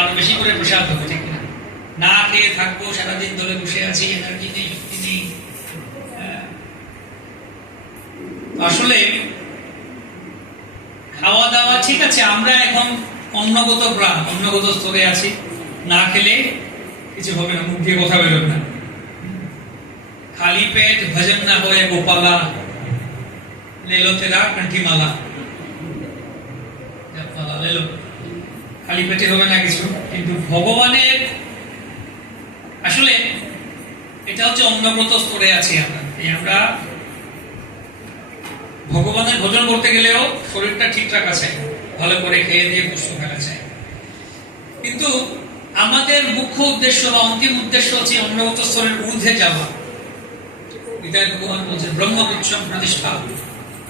আরো বেশি করে প্রসাদ হবে, ঠিক না? না খেয়ে থাকবো, সারাদিন ধরে বসে আছি, এনার্জি নেই, শক্তি নেই। আসলে খাওয়া দাওয়া ঠিক আছে, আমরা এখন অন্নগত প্রাণ, অন্নগত স্তরে আছি। না খেলে কিছু হবে না, মুখ দিয়ে কথা বেরোবে না। খালি পেট ভজন না হয়ে গোপালা, লেলো তেরা কণ্ঠিমালা। লেলো, খালি পেটে হবে না কিছু, কিন্তু ভগবানের আসলে এটা হচ্ছে অন্নগত স্তরে আছি আমরা। আমরা ভগবানের ভজন করতে গেলেও শরীরটা ঠিক রাখা চাই, ভালো করে খেয়ে দিয়ে পুষ্ট ফেলা চাই। কিন্তু আমাদের মুখ্য উদ্দেশ্য বা অন্তিম উদ্দেশ্য হচ্ছে অন্নগত স্তরের ঊর্ধ্বে যাওয়া। গীতায় ভগবান বলছেন ব্রহ্মপুচ্ছম প্রতিষ্ঠা,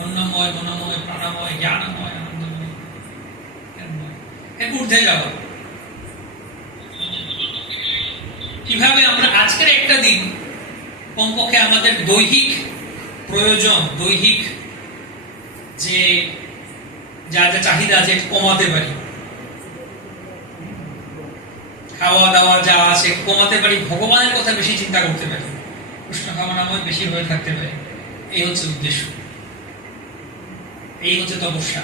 অন্নময় মনময় প্রাণময় জ্ঞানময় আনন্দময়, ঊর্ধ্বে যাওয়া। কিভাবে আমরা আজকের একটা দিন কমপক্ষে আমাদের দৈহিক প্রয়োজন, দৈহিক যে যা যা চাহিদা আছে কমাতে পারি, খাওয়া দাওয়া যা আছে কমাতে পারি, ভগবানের কথা বেশি চিন্তা করতে পারি, কৃষ্ণ ভাবনাময় বেশি হয়ে থাকতে পারি। এই হচ্ছে উদ্দেশ্য, এই হচ্ছে তপস্যা।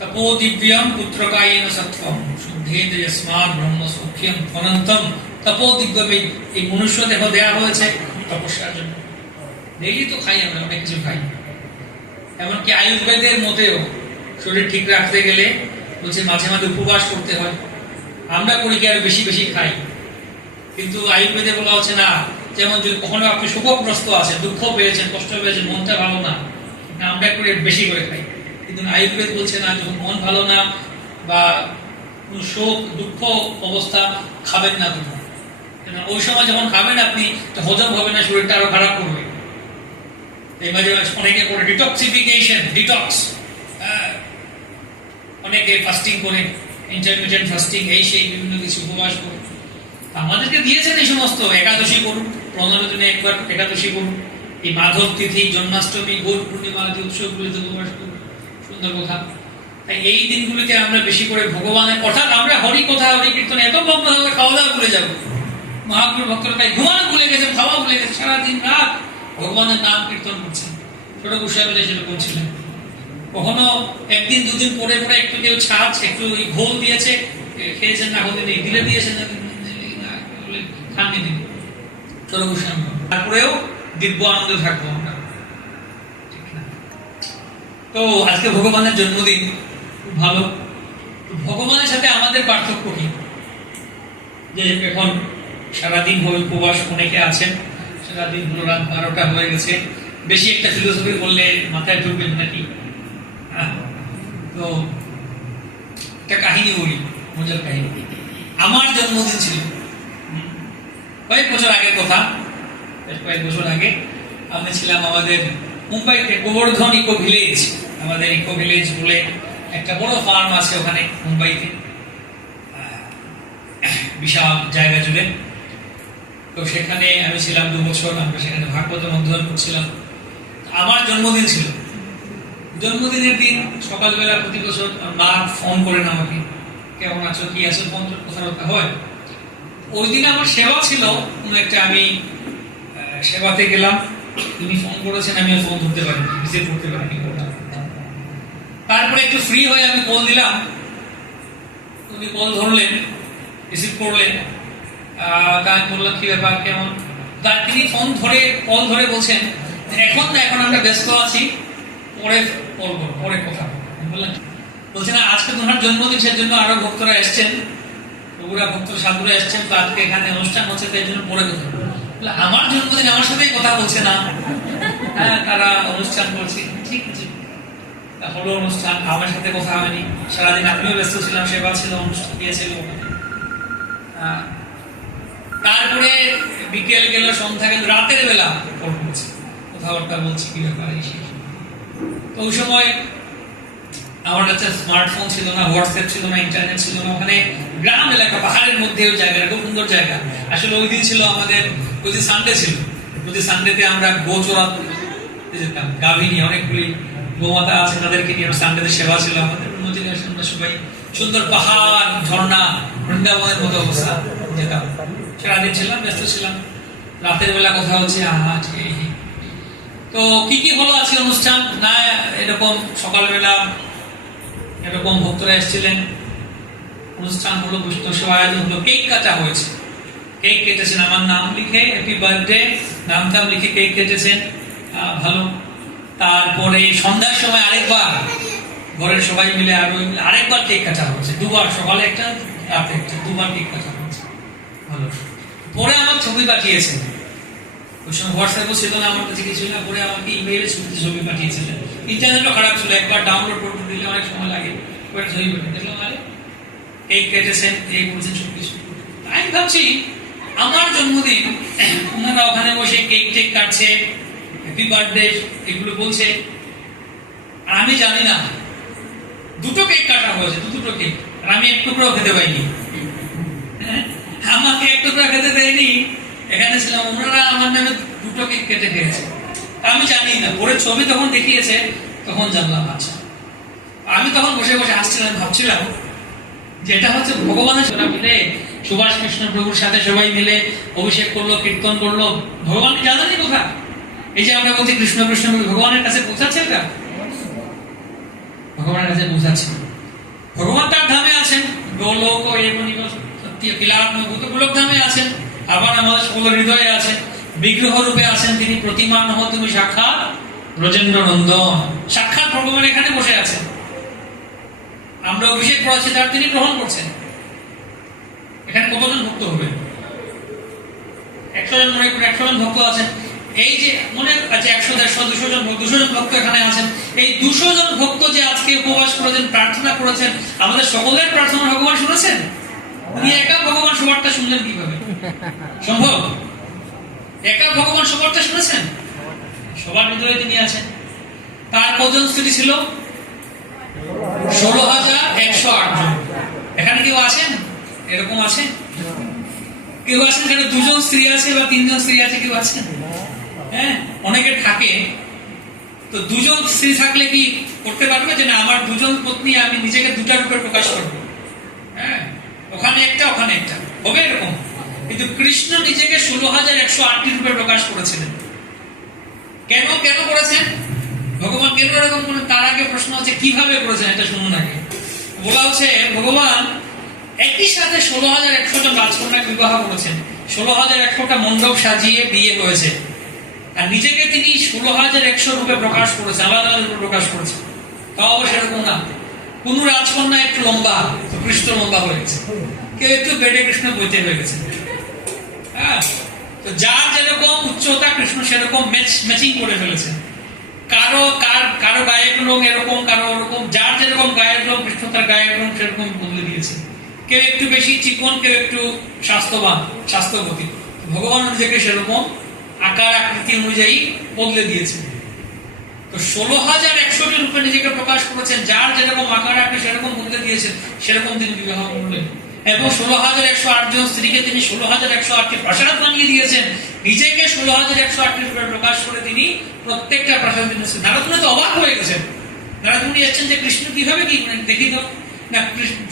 তপো দিব্যম পুত্রকায়েন সত্ত্বম শুদ্ধেন যস্মাৎ ব্রহ্ম সৌখ্যম অনন্তম। তপো দিব্য, এই মনুষ্য দেহ দেয়া হয়েছে তপস্যার জন্য। ডেইলি তো খাই, আমরা অনেক কিছু খাই। এমনকি আয়ুর্বেদের মতেও শরীর ঠিক রাখতে গেলে বলছে মাঝে মাঝে উপবাস করতে হয়। আমরা করি কি আরো বেশি বেশি খাই, কিন্তু আয়ুর্বেদে বলা হচ্ছে না। যেমন যদি কখনো আপনি শোকগ্রস্ত আছেন, দুঃখ পেয়েছেন, কষ্ট পেয়েছেন, মনটা ভালো না, আমরা একটু বেশি করে খাই। কিন্তু আয়ুর্বেদ বলছে না, যখন মন ভালো না বা শোক দুঃখ অবস্থা খাবেন না তখন। ওই সময় যখন খাবেন আপনি, হজম হবে না, শরীরটা আরো খারাপ করবে। অনেকে করে ডিটক্সিফিকেশন, ডিটক্স, অনেকে ফাস্টিং করে, ইন্টারমিডিয়েন্ট ফাস্টিং, এই সেই বিভিন্ন কিছু উপবাস করে। আমাদেরকে দিয়েছেন এই সমস্ত। একাদশী করুন, 15 দিনে একবার একাদশী করুন, এই মাধব তিথি, জন্মাষ্টমী, গৌর পূর্ণিমা আদি উৎসবগুলিতে উপবাস করুন, সুন্দর কথা। তাই এই দিনগুলিতে আমরা বেশি করে ভগবানের, অর্থাৎ আমরা হরি কথা, হরি কীর্তন এত মগ্ন হবে, খাওয়া দাওয়া ভুলে যাবো। মহাপুর ভক্তরা তাই ঘুমানো ভুলে গেছেন, খাওয়া ভুলে গেছেন, সারাদিন রাত ভগবানের নাম কীর্তন করছেন। ছোট গোসাই সেটা করছিলেন। কখনো একদিন দুদিন পরে পরে একটু কেউ ছাঁচ, একটু ঘোল দিয়েছে, খেয়েছেন না, হতে নেই দিলে দিয়েছেন খাননি দিন, ছোট গোসাই। তারপরেও দিব্য আনন্দে থাকবো আমরা, ঠিক না? তো আজকে ভগবানের জন্মদিন, খুব ভালো। ভগবানের সাথে আমাদের পার্থক্য কি? যে এখন সারাদিন হয়ে উপবাস অনেকে আছেন, সারাদিন হলো, রাত 12টা হয়ে গেছে। বেশি একটা ফিলোসফি বললে মাথায় ঢুকবেন নাকি? তো একটা কাহিনী বলি, মজার কাহিনী। আমার জন্মদিন ছিল কয়েক বছর আগের কথা, কয়েক বছর আগে আমি ছিলাম আমাদের মুম্বাইতে গোবর্ধন ইকো ভিলেজ। আমাদের ইকো ভিলেজ বলে একটা বড় ফার্ম আছে ওখানে মুম্বাইতে, বিশাল জায়গা জুড়ে। তো সেখানে আমি ছিলাম 2 বছর। আমরা সেখানে ভাগবত অধ্যয়ন করছিলাম। আমার জন্মদিন ছিল। জন্মদিনের দিন সকালবেলা প্রতি বছর মা ফোন করেন আমাকে, কেমন আছো, কি আছো, ফোন কথাবার্তা হয়। ওই দিন আমার সেবা ছিল কোনো একটা, আমি সেবাতে গেলাম। তিনি ফোন করেছেন, আমি ফোন ধরতে পারিনি, রিসিভ করতে পারিনি। তারপরে একটু ফ্রি হয়ে আমি কল দিলাম, উনি কল ধরলেন, রিসিভ করলেন। আমি বললাম কি ব্যাপার, কেমন? তিনি ফোন ধরে, কল ধরে বলছেন এখন না, এখন আমরা ব্যস্ত আছি, পরে কল করবো, পরে কথা বললাম। বলছেন আজকে তোমার জন্মদিন, সেই জন্য আরো ভক্তরা এসছেন, বগুড়া ভক্ত সাধুরা এসছেন, তো আজকে এখানে অনুষ্ঠান হচ্ছে, তাই জন্য পরে কথা। আমার জন্মদিন, আমার সাথেই কথা বলছে না। হ্যাঁ, তারা অনুষ্ঠান করছে, ঠিক আছে, হলো অনুষ্ঠান, আমার সাথে কথা হয়নি। সারাদিন আমিও ব্যস্ত ছিলাম, সেবা ছিল, অনুষ্ঠান দিয়েছিল। তারপরে বিকেল গেল, সন্ধ্যা গেল, রাতের বেলা কল করছে, কথাবার্তা বলছি, কি ব্যাপার। তো ওই সময় আমার কাছে স্মার্টফোন ছিল না, হোয়াটসঅ্যাপ ছিল না, ইন্টারনেট ছিল না। ওখানে গ্রাম এলাকা, পাহাড়ের মধ্যে ওই জায়গাটা খুব সুন্দর জায়গা। আসলে ওই দিন ছিল আমাদের, ওই দিন সানডে ছিল। প্রতি সানডেতে আমরা গো চড়াতে যেতাম, গাভিনী অনেকগুলি গোমাতা আছে, তাদেরকে নিয়ে সানডেতে সেবা ছিল আমাদের। আমরা সবাই সুন্দর পাহাড়, ঝর্ণা, বৃন্দাবনের মতো অবস্থা, যেতাম। সারাদিন ছিলাম, ব্যস্ত ছিলাম, রাতের বেলা কথা হচ্ছে, আহা ঠিক। তো কি কি হলো আজকে অনুষ্ঠান? না এরকম সকালবেলা এরকম ভক্তরা এসেছিলেন, অনুষ্ঠান হলো, বৈষ্ণব সেবা আয়োজন হলো, কেক কাটা হয়েছে। কেক কেটেছেন, আমার নাম লিখে, হ্যাপি বার্থডে নাম টাম লিখে কেক কেটেছেন, ভালো। তারপরে সন্ধ্যার সময় আরেকবার ঘরের সবাই মিলে আরেকবার কেক কাটা হয়েছে, দুবার, সকালে একটা রাতে একটা, দুবার কেক কাটা হয়েছে, ভালো। পরে আমার ছবি পাঠিয়েছেন, ওই সময় হোয়াটসঅ্যাপও ছিল না, আমার কাছে কিছু না, পরে আমাকে ইমেইলে ছবি পাঠিয়েছিলেন। ইন্টারনেটও খারাপ ছিল, একবার ডাউনলোড করতে দিলে অনেক সময় লাগে, ওটা ছবি পাঠিয়ে দেখলাম, আরে কেক কেটেছেন, এই করেছেন, সবকিছু। আমি ভাবছি আমার জন্মদিন, ওনারা ওখানে বসে কেক টেক কাটছে, হ্যাপি বার্থডে এগুলো বলছে, আর আমি জানি না দুটো কেক কাটা হয়েছে, দুটো কেক, আর আমি এক টুকরো খেতে পাইনি। আমাকে এক টুকরো খেতে দেয়নি, এখানে ছিলাম, ওনারা আমার নামে দুটো কেক কেটে খেয়েছে, আমি জানি না। পরে ছবি তখন দেখিয়েছে, তখন জানলাম। আচ্ছা, আমি তখন বসে বসে হাসছিলাম, ভাবছিলাম যে এটা হচ্ছে ভগবানের সেবা মিলে, সুভাষ কৃষ্ণ প্রভুর সাথে সবাই মিলে অভিষেক করলো, কীর্তন করলো, ভগবান জানেনি কোথা। এই যে আমরা বলছি কৃষ্ণ কৃষ্ণ, ভগবানের কাছে পৌঁছাচ্ছে, এটা ভগবানের কাছে পৌঁছাচ্ছে। ভগবান তার ধামে আছেন, গোলোক গোলোক ধামে আছেন, আবার আমাদের সকল হৃদয়ে আছেন, বিগ্রহ রূপে আছেন তিনি। প্রতিমা নহ তুমি সাক্ষাৎ ব্রজেন্দ্র নন্দন, সাক্ষাৎ ভগবান এখানে বসে আছেন। আমরা অভিষেক করাচ্ছি, তার তিনি গ্রহণ করছেন। এখানে কতজন ভক্ত হবে? 100 জন, মনে করেন 100 জন ভক্ত আছেন। এই যে মনে আছে 100, 150, 200 জন, 200 জন ভক্ত এখানে আছেন। এই 200 জন ভক্ত যে আজকে উপবাস করেছেন, প্রার্থনা করেছেন, আমাদের সকলের প্রার্থনা ভগবান শুনেছেন। উনি একা ভগবান সবারটা শুনলেন কিভাবে সম্ভব? একা ভগবান সবারটা শুনেছেন? সবার হৃদয়ে তিনি আছেন। তার কজন স্ত্রী ছিল? 16,108 জন। এখানে কেউ আছেন এরকম? আছে কেউ আছেন যেখানে 2 জন স্ত্রী আছে বা 3 জন স্ত্রী আছে? কেউ আছেন? হ্যাঁ, অনেকে থাকে। তো 2 জন স্ত্রী থাকলে কি করতে পারবে যে না আমার 2 জন পত্নী, আমি নিজেকে 2টা রূপে প্রকাশ করবো? হ্যাঁ, ওখানে একটা, ওখানে একটা, হবে এরকম? কিন্তু কৃষ্ণ নিজেকে 16,108টি রূপে প্রকাশ করেছিলেন। কেন কেন করেছেন ভগবান? কেন এরকম করেন? তার আগে প্রশ্ন হচ্ছে কিভাবে করেছেন, এটা শুনুন আগে। বলা হচ্ছে ভগবান একই সাথে 16,100 জন রাজকন্যাকে বিবাহ করেছেন, 16,100টা মণ্ডপ সাজিয়ে বিয়ে হয়েছে, আর নিজেকে তিনি 16,100 রূপে প্রকাশ করেছেন, আলাদা আলাদা রূপে প্রকাশ করেছেন। তাও সেরকম না। কোন রাজকন্যা একটু লম্বা, তো কৃষ্ণ লম্বা হয়ে গেছে, কেউ একটু বেড়ে কৃষ্ণ বইতে হয়ে গেছে। হ্যাঁ, তো যার যেরকম উচ্চতা কৃষ্ণ সেরকম ম্যাচিং করে ফেলেছেন। কারো গায়ের রং এরকম, কারো ওরকম, যার যেরকম গায়ের রং কৃষ্ণ তার গায়ের রং সেরকম বদলে দিয়েছে। কেউ একটু বেশি চিকন, কেউ একটু স্বাস্থ্যবান, স্বাস্থ্যবতী। ভগবান নিজেকে সেরকম আকার আকৃতি অনুযায়ী বদলে দিয়েছে। তো 16,100 জন রূপে নিজেকে প্রকাশ করেছেন, যার যেরকম আকার আকৃতি সেরকম বদলে দিয়েছেন, সেরকম তিনি বিবাহ করলেন। এবং 16,108 জন স্ত্রীকে তিনি 16,108টি প্রাসাদ বানিয়ে দিয়েছেন। নিজেকে 16,108টি রূপে প্রকাশ করে তিনি প্রত্যেকটা প্রাসাদ দিয়েছেন। নারদমুনি তো অবাক হয়ে গেছেন। নারদমুনি যাচ্ছেন যে কৃষ্ণ কিভাবে কি দেখি তো না।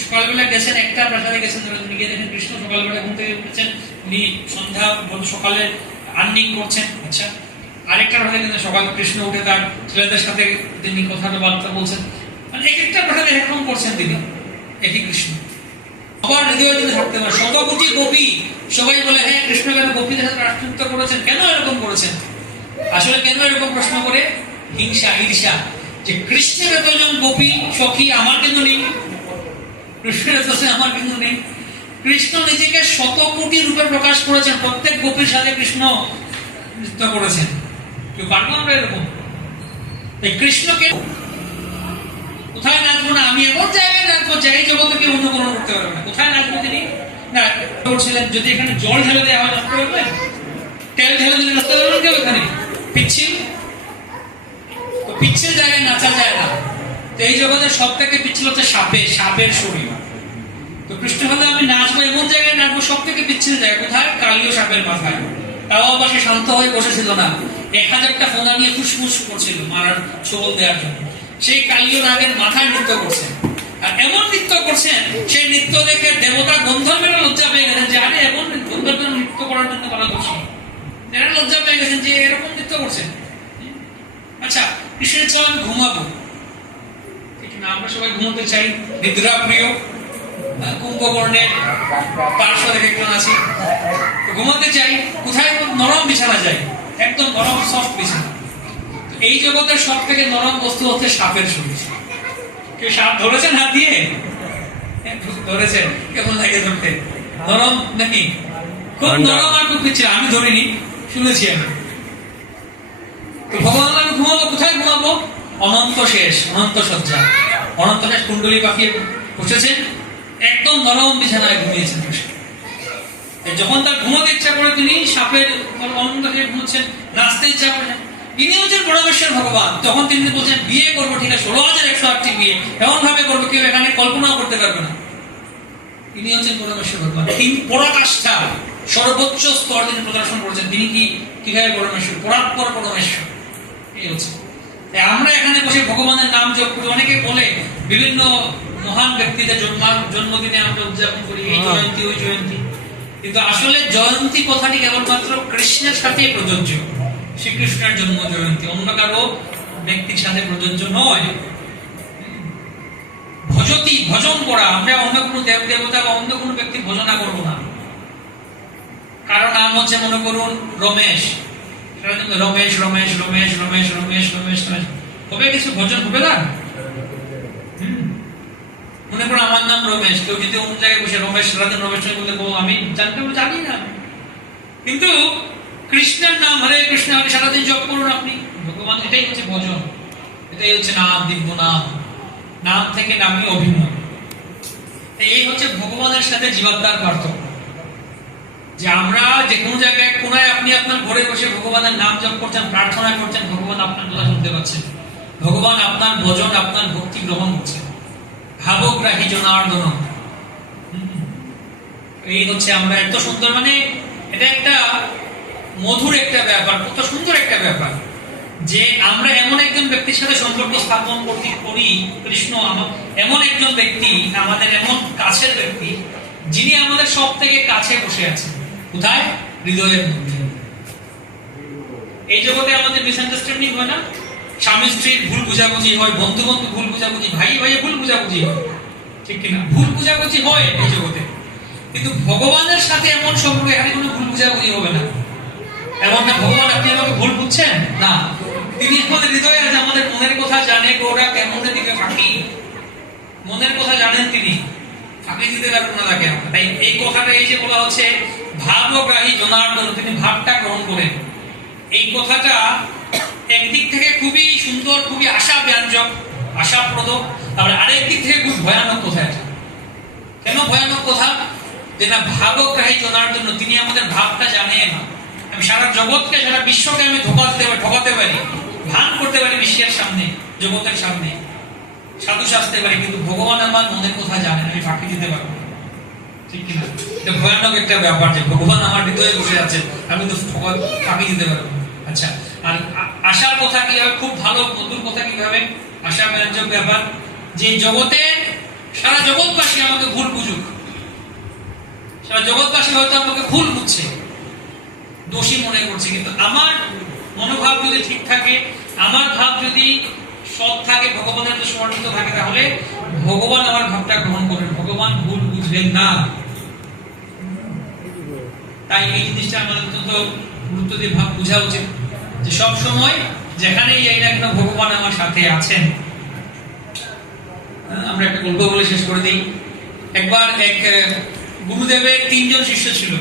সকালবেলা গেছেন, একটা প্রাসাদে গেছেন, নারদমুনি গিয়ে দেখেন কৃষ্ণ সকালবেলা ঘুম থেকে উঠেছেন, উনি সন্ধ্যা সকালে আর্নিং করছেন। আচ্ছা, আরেকটা প্রাসাদে গেছেন, সকাল কৃষ্ণ উঠে তার ছেলেদের সাথে তিনি কথাবার্তা বলছেন। মানে এক একটা প্রাসাদে এরকম করছেন তিনি, একই কৃষ্ণ। আবার হৃদয়ে যদি থাকতে পারে 100 কোটি গোপী, সবাই বলে হ্যাঁ কৃষ্ণ কেন গোপীদের সাথে রাষ্ট্রযুক্ত করেছেন, কেন এরকম করেছেন? আসলে কেন এরকম প্রশ্ন করে? হিংসা, ঈর্ষা, যে কৃষ্ণের এতজন গোপী সখী আমার কিন্তু নেই, কৃষ্ণের এতজন আমার কিন্তু নেই। কৃষ্ণ নিজেকে 100 কোটি রূপে প্রকাশ করেছেন, প্রত্যেক গোপীর সাথে কৃষ্ণ নৃত্য করেছেন। কেউ পারবো আমরা এরকম? কৃষ্ণকে কোথায় নাচবো না, আমি এমন জায়গায় নাচবো যে এই জগতে কেউ অনুকরণ করতে পারবে না। কোথায় নাচবো তিনি না করছিলেন? যদি এখানে জল ঢেলে দেওয়া হয় নাচতে পারবেন? তেল ঢেলে দিলে নাচতে পারবেন কেউ? এখানে পিচ্ছিল, তো পিচ্ছিল জায়গায় নাচা যায় না। তো এই জগতে সব থেকে পিচ্ছিল হচ্ছে সাপের শরীর। তো কৃষ্ণ বলে আমি নাচবো এমন জায়গায় নাচবো সব থেকে পিচ্ছিল জায়গা। কোথায়? কালীয় সাপের মাথায়। তাও আবার সে শান্ত হয়ে বসেছিল না, 1000টা ফোনা নিয়ে ফুসফুস করছিল মারার ছোবল দেওয়ার জন্য। সেই কালীয় নাগের মাথায় নৃত্য করছে। আর এমন নৃত্য করছেন, সেই নৃত্য দেখে দেবতা গন্ধর্বের লজ্জা পেয়ে গেছেন যে আরে এমন গন্ধর্বের নৃত্য করার জন্য বলা দোষী, এরা লজ্জা পেয়ে গেছেন যে এরকম নৃত্য করছেন। আচ্ছা, কৃষ্ণের চাল আমি ঘুমাবো, ঠিক না? আমরা সবাই ঘুমোতে চাই, নিদ্রা প্রিয়, কুম্ভকর্ণের পার্শ্ব দেখে একজন আছে, ঘুমাতে চাই, কোথায় নরম বিছানা যায়, একদম নরম সফট বিছানা। এই জগতের সব থেকে নরম বস্তু হচ্ছে সাপের শরীর। কেউ সাপ ধরেছেন হাত দিয়ে? ধরেছেন? কেমন লাগে ধরতে? নরম নাকি? খুব নরম আর খুব পিছিয়ে। আমি ধরিনি, শুনেছি আমি। তো ভগবান আমি ঘুমাবো, কোথায় ঘুমাবো? অনন্ত শেষ, অনন্ত সজ্জা, অনন্ত শেষ কুণ্ডলী পাখি বসেছেন, একদম নরম বিছানায় ঘুমিয়েছেন। যখন তার ঘুমোতে ইচ্ছা করে তিনি সাপের অনন্ত শেষ ঘুমোচ্ছেন, নাচতে ইচ্ছা করেন, ইনি হচ্ছেন পরমেশ্বর ভগবান। তখন তিনি বলছেন বিয়ে করবো, ঠিক আছে, 16,108টি বিয়ে, এমন ভাবে করবো কেউ এখানে কল্পনাও করতে পারবে না। তিনি হচ্ছেন পরমেশ্বর ভগবান। তিনি পরাকাষ্ঠা, সর্বোচ্চ স্তর তিনি প্রদর্শন করেছেন। তিনি কিভাবে পরমেশ্বর, পরাৎপর পরমেশ্বর। এই হচ্ছে আমরা এখানে বসে ভগবানের নাম জপ করি। অনেকে বলে বিভিন্ন মহান ব্যক্তিদের জন্মদিনে আমরা উদযাপন করি, এই জয়ন্তী ওই জয়ন্তী, কিন্তু আসলে জয়ন্তী কথাটি কেবলমাত্র কৃষ্ণের সাথেই প্রযোজ্য। শ্রীকৃষ্ণের জন্ম জয়ন্তী, অন্য কারো ব্যক্তির সাথে প্রযোজ্য নয়। ভজতি, ভজন করা, আমরা অন্য কোনো দেব দেবতা বা অন্য কোনো ব্যক্তির ভজনা করবো না। কারো নাম হচ্ছে মনে করুন রমেশ, রমেশ রমেশ রমেশ রমেশ রমেশ রমেশ রমেশ হবে, কিছু ভজন হবে না। মনে করুন আমার নাম রমেশ, কেউ যদি অন্য জায়গায় বসে রমেশ রাধেন রমেশ বলে আমি জানি না, কিন্তু কৃষ্ণের নাম হরে কৃষ্ণ আপনি সারাদিন জপ করুন আপনি, ভগবান, এটাই হচ্ছে ভজন, এটাই হচ্ছে নাম, দিব্য নাম। নাম থেকে নামই অভিন্ন। এই হচ্ছে ভগবানের সাথে জীবাত্মার পার্থক্য, যে আমরা যে কোনো জায়গায় কোনায় আপনি আপনার ঘরে বসে ভগবানের নাম জপ করছেন, প্রার্থনা করছেন, ভগবান আপনার কথা শুনতে পাচ্ছেন, ভগবান আপনার ভজন, আপনার ভক্তি গ্রহণ করছেন। ভাবগ্রাহী জনার্দন, এই হচ্ছে আমরা এত সুন্দর, মানে এটা একটা মধুর একটা ব্যাপার, কত সুন্দর একটা ব্যাপার যে আমরা এমন একজন ব্যক্তির সাথে সম্পর্ক স্থাপন করি। কৃষ্ণ এমন একজন ব্যক্তি, আমাদের এমন কাছের ব্যক্তি, যিনি আমাদের সব থেকে কাছে বসে আছেন। কোথায়? হৃদয়ের মধ্যে। এই জগতে আমাদের মিসআন্ডারস্ট্যান্ডিং হয় না, স্বামী স্ত্রীর ভুল বুঝাবুঝি হয়, বন্ধু বন্ধু ভুল বুঝাবুঝি, ভাই ভাই ভুল বুঝাবুঝি হয়, ঠিক কিনা? ভুল বুঝাবুঝি হয় এই জগতে, কিন্তু ভগবানের সাথে এমন সম্পর্ক, এখানে কোনো ভুল বুঝাবুঝি হবে না। এমন না ভগবান আপনি আমাকে ভুল বুঝছেন না, তিনি আমাদের হৃদয়ে আছে, আমাদের মনের কথা জানে, ওরা কেমন দিকে ফাঁকি, মনের কথা জানেন তিনি, ফাঁকি দিতে পারবেন না তাকে। তাই এই কথাটা এই যে বলা হচ্ছে ভাবগ্রাহী জনার্দন, তিনি ভাবটা গ্রহণ করেন। এই কথাটা একদিক থেকে খুবই সুন্দর, খুবই আশা ব্যঞ্জক, আশাপ্রদ, আবার আরেক দিক থেকে খুব ভয়ানক কথা এটা। কেন ভয়ানক কথা? যে না, ভাবগ্রাহী জনার্দন, তিনি আমাদের ভাবটা জানেন। আমি সারা জগৎকে, সারা বিশ্বকে আমি ঠকাতে পারি, ভান করতে পারি বিশ্বের সামনে, জগতের সামনে, সাধু সাজতে পারি, কিন্তু ভগবান আমার মনের কথা জানেন, আমি ফাঁকি দিতে পারবো, ঠিক কিনা? এটা ভয়ানক একটা ব্যাপার যে ভগবান আমার হৃদয়ে বসে আছেন, আমি তো ফাঁকি দিতে পারবো। আচ্ছা, আর আশার কথা কি হবে? খুব ভালো নতুন কথা কিভাবে আশা ব্যঞ্জক ব্যাপার, যে জগতে সারা জগৎবাসী আমাকে ভুল বুঝুক, সারা জগৎবাসী হয়তো আমাকে ভুল বুঝছে, দোষী মনে করছে, কিন্তু আমার মনোভাব যদি ঠিক থাকে, আমার ভাব যদি সৎ থাকে, ভগবানের যদি সমর্পিত থাকে, তাহলে ভগবান আমার ভাবটা গ্রহণ করবেন, ভগবান ভুল বুঝবেন না। তাই এই জিনিসটা আমাদের অত্যন্ত গুরুত্ব দিয়ে ভাব বোঝা উচিত, যে সব সময় যেখানেই যাই না কেন ভগবান আমার সাথে আছেন। আমরা একটা গল্প বলে শেষ করে দিই। একবার এক গুরুদেবের 3 জন শিষ্য ছিল।